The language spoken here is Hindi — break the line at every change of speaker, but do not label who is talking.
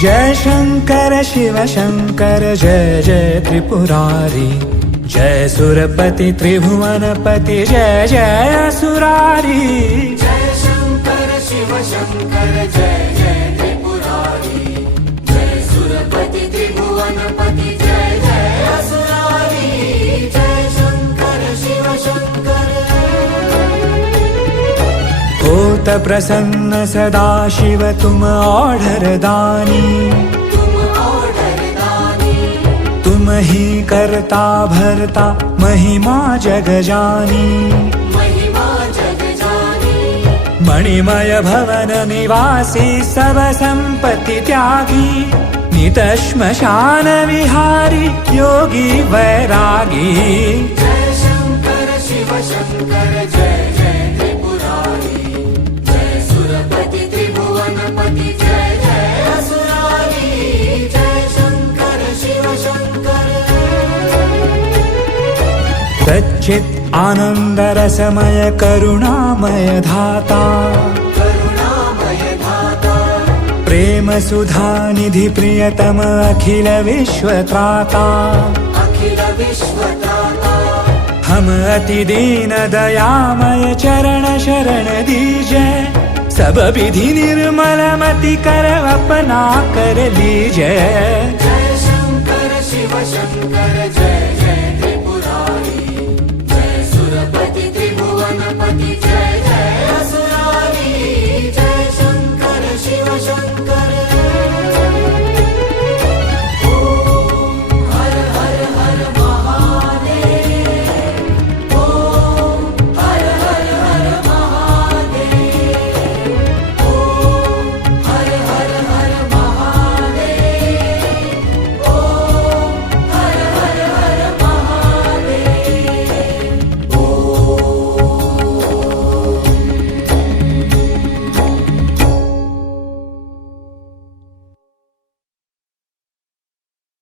जय शङ्कर शिव शङ्कर जय जय त्रिपुरारी। जय सुरपति त्रिभुवनपति जय जय असुरारी। होत प्रसन्न सदा शिव तुम ऑर्डर दानी।
तुम
ही करता भरता महिमा जग जानी। मणिमय भवन निवासी सब संपत्ति त्यागी। नित श्मशान विहारी योगी वैरागी।
जय शङ्कर शिव शङ्कर जय
सच्चित् आनन्द रसमय करुणामय धाता। प्रेम सुधा निधि प्रियतम अखिल विश्व त्राता। हम अति दीन दयामय चरण शरण दीजय सब विधि निर्मल मति कर अपना कर लीजय
जय शङ्कर शिव शङ्कर जय जय।